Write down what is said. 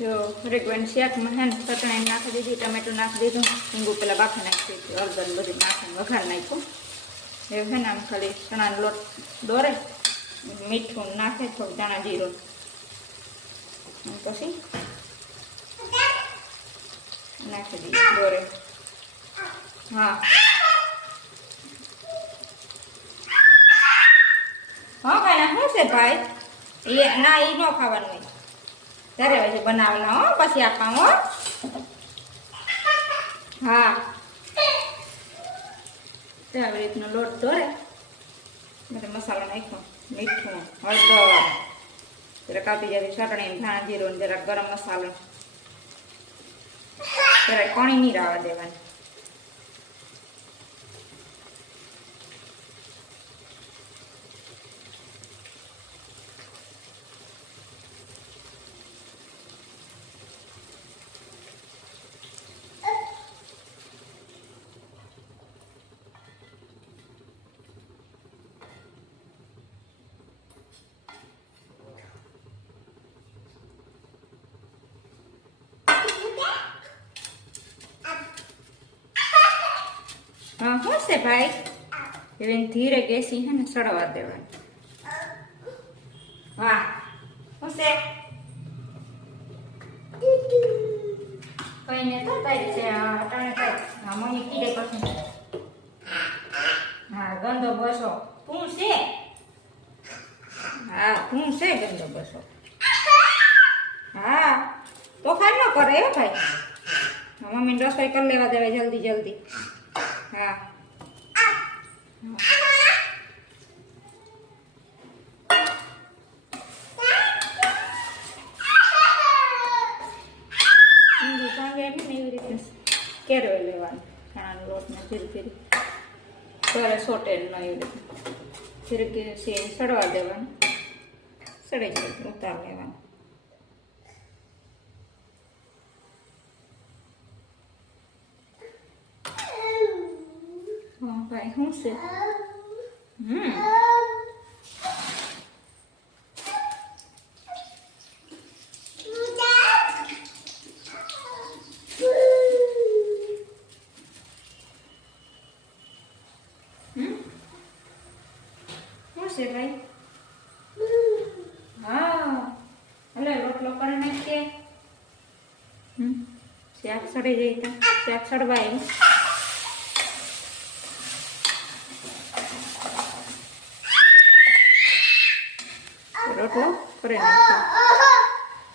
જો રેગવાન શાકમાં હે ને ચટણી નાખી દીધી, ટમેટું નાખી દીધું, લીંબુ પેલા બાફી નાખી દીધું, હળદર બધું નાખીને વઘાર નાખ્યું. એ છે ને આમ ખાલી ચણાનો લોટ દોરે, મીઠું નાખે, થોડું ધાણા જીરું, પછી નાખી દઈએ દોરે. હા હા ભાઈ શું છે ભાઈ? ના એ ન ખાવાનું હોય ત્યારે હોય બનાવેલા હો, પછી આપવા હો. હા આવી રીતનો લોટ દોરે, મસાલો નાખ્યો, મીઠું, હળદર, જરાક આપી જતી ચટણી, ધાણા જીરું, જરાક ગરમ મસાલો, જરાક પાણી નહીં રાવા દેવાની. હા શું છે ભાઈ? હવે ધીરે ગેસી હે ને સડવા દેવાની. હા શું છે? કઈ ને તો તારી છે અટાણે કઈ. હા મમ્મી કીધે પછી. હા ગંદો બસો તું છે? હા તું છે ગંદો બસો. હા તોફાન ન કરે હે ભાઈ. મમ્મીને રસોઈ કરી લેવા દેવાય જલ્દી જલ્દી. હા એવી રીતે કેરવે લેવાનું, ચણાનો લોટને ધીરે ધીરે ઘરે સોટે ન એવી રીતે ધીરે ધીરે સડવા દેવાનું, સડી જાય ઉતાર લેવાનું. હા ભાઈ શું છે? શું છે ભાઈ? હા હલે રોટલો કરી નાખીએ. શાક સડી જાય તો શાક સડવાય. રોટલો કરી નાખીએ.